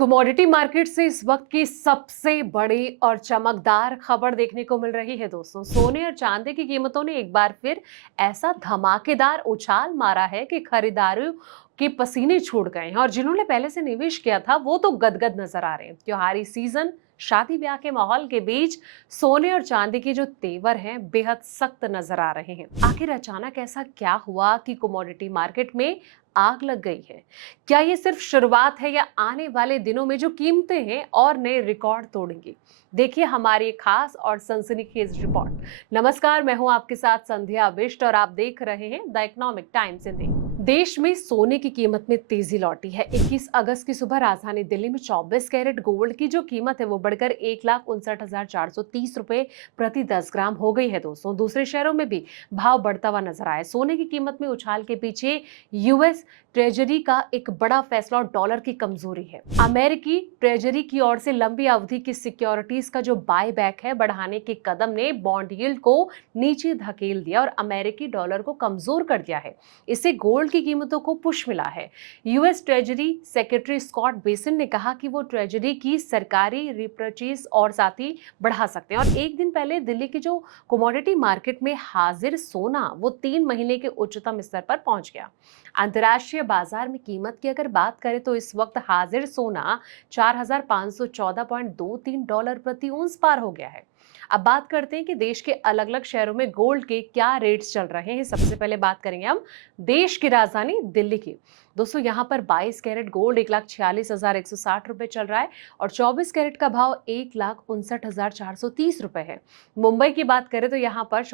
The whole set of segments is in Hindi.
कमोडिटी मार्केट से इस वक्त की सबसे बड़ी और चमकदार खबर देखने को मिल रही है दोस्तों। सोने और चांदी की कीमतों ने एक बार फिर ऐसा धमाकेदार उछाल मारा है कि खरीदारों के पसीने छूट गए हैं और जिन्होंने पहले से निवेश किया था वो तो गदगद नजर आ रहे हैं। त्योहारी सीजन, शादी ब्याह के माहौल के बीच सोने और चांदी के जो तेवर हैं बेहद सख्त नजर आ रहे हैं। आखिर अचानक ऐसा क्या हुआ कि कमोडिटी मार्केट में आग लग गई है? क्या ये सिर्फ शुरुआत है या आने वाले दिनों में जो कीमतें हैं और नए रिकॉर्ड तोड़ेंगी? देखिए हमारी एक खास और सनसनीखेज रिपोर्ट। नमस्कार, मैं हूं आपके साथ संध्या बिष्ट और आप देख रहे हैं द इकोनॉमिक टाइम्स हिंदी। देश में सोने की कीमत में तेजी लौटी है। 21 अगस्त की सुबह राजधानी दिल्ली में 24 कैरेट गोल्ड की जो कीमत है वो बढ़कर 1,59,430 रुपए प्रति 10 ग्राम हो गई है दोस्तों। दूसरे शहरों में भी भाव बढ़ता हुआ नजर आया। सोने की कीमत में उछाल के पीछे यूएस ट्रेजरी का एक बड़ा फैसला और डॉलर की कमजोरी है। अमेरिकी ट्रेजरी की ओर से लंबी अवधि की सिक्योरिटीज का जो बाय बैक है बढ़ाने के कदम ने बॉन्ड यील्ड को नीचे धकेल दिया और अमेरिकी डॉलर को कमजोर कर दिया है। इससे गोल्ड की कीमतों को पुश मिला है। यूएस ट्रेजरी सेक्रेटरी स्कॉट बेसन ने कहा कि वो ट्रेजरी की सरकारी रिपर्चेज और साथ ही बढ़ा सकते हैं। और एक दिन पहले दिल्ली की जो कमोडिटी मार्केट में हाजिर सोना वो 3 महीने के उच्चतम स्तर पर पहुंच गया। अंतर्राष्ट्रीय बाजार में कीमत की अगर बात करें तो इस वक्त हाजिर सोना 4,514.23 डॉलर प्रति ओंस पार हो गया है। अब बात करते हैं कि देश के अलग अलग शहरों में गोल्ड के क्या रेट्स चल रहे हैं। सबसे पहले बात करेंगे हम देश की राजधानी दिल्ली की। दोस्तों यहाँ पर 22 कैरेट गोल्ड 1,46,160 रुपए चल रहा है और 24 कैरेट का भाव 1,59,430 रुपए है। मुंबई की बात करें तो यहाँ पर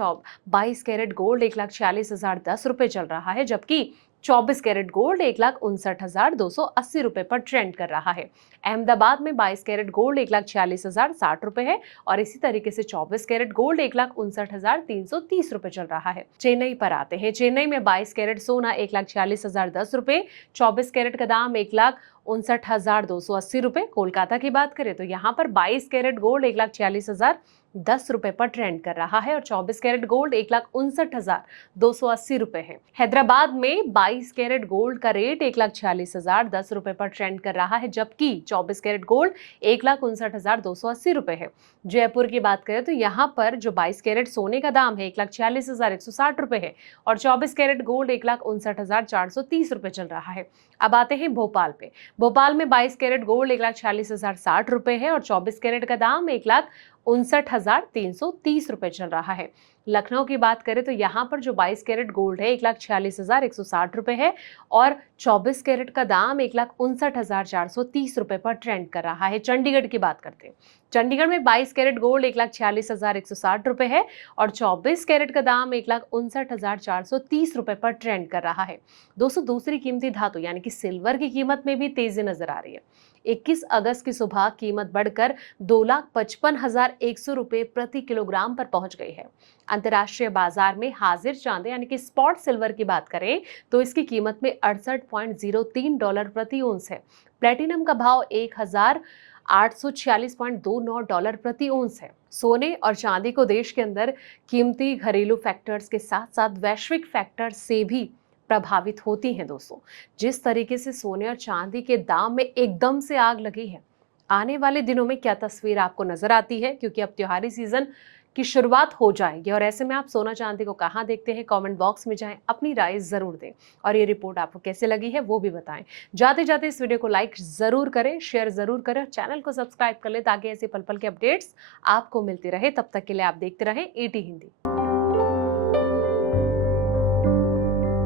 22 कैरेट गोल्ड 1,46,010 रुपए चल रहा है, जबकि 24 कैरेट गोल्ड 1,59,280 रुपए पर ट्रेंड कर रहा है। अहमदाबाद में 22 कैरेट गोल्ड 1,46,060 रुपए है और इसी तरीके से 24 कैरेट गोल्ड 1,59,330 रुपए चल रहा है। चेन्नई पर आते हैं। चेन्नई में 22 कैरेट सोना 1,46,010 रुपए, 24 कैरेट का दाम 1,59,280 रुपए। कोलकाता की बात करें तो यहाँ पर 22 कैरेट गोल्ड 1,46,010 रुपए पर ट्रेंड कर रहा है और 24 कैरेट गोल्ड 1,59,280 रुपए है। हैदराबाद में 22 कैरेट गोल्ड का रेट 1,46,010 रुपए पर ट्रेंड कर रहा है, जबकि 24 कैरेट गोल्ड 1,59,280 रुपए है। जयपुर की बात करें तो यहाँ पर जो 22 कैरेट सोने का दाम है 1,46,160 रुपए है और 24 कैरेट गोल्ड 1,59,430 रुपए चल रहा है। अब आते हैं भोपाल पे। भोपाल में 22 कैरेट गोल्ड 1,46,060 रुपए है और 24 कैरेट का दाम 1,59,330 रुपए चल रहा है। लखनऊ की बात करें तो यहाँ पर जो 22 कैरेट गोल्ड है 1,46,160 रुपए है और 24 कैरेट का दाम 1,59,430 रुपए पर ट्रेंड कर रहा है। चंडीगढ़ की बात करते हैं। चंडीगढ़ में 22 कैरेट गोल्ड 1,46,160 रुपए है और 24 कैरेट का दाम 1,59,430 रुपए पर ट्रेंड कर रहा है। दोस्तों दूसरी कीमती धातु यानी कि सिल्वर की कीमत में भी तेजी नजर आ रही है। 21 अगस्त की सुबह कीमत बढ़कर 2,55,100 रुपए प्रति किलोग्राम पर पहुंच गई है। अंतर्राष्ट्रीय बाजार में हाजिर चांदी यानी कि स्पॉट सिल्वर की बात करें तो इसकी कीमत में 68.03 डॉलर प्रति ओंस है। प्लेटिनम का भाव 1,846.29 डॉलर प्रति ओंस है। सोने और चांदी को देश के अंदर कीमती घरेलू फैक्टर्स के साथ साथ वैश्विक फैक्टर से भी प्रभावित होती हैं दोस्तों। जिस तरीके से सोने और चांदी के दाम में एकदम से आग लगी है, आने वाले दिनों में क्या तस्वीर आपको नजर आती है? क्योंकि अब त्योहारी सीजन की शुरुआत हो जाएगी और ऐसे में आप सोना चांदी को कहाँ देखते हैं? कमेंट बॉक्स में जाएं, अपनी राय जरूर दें और ये रिपोर्ट आपको कैसे लगी है वो भी बताएं। जाते जाते इस वीडियो को लाइक जरूर करें, शेयर जरूर करें और चैनल को सब्सक्राइब कर लें ताकि ऐसे पल पल के अपडेट्स आपको मिलते रहे। तब तक के लिए आप देखते रहें ET हिंदी।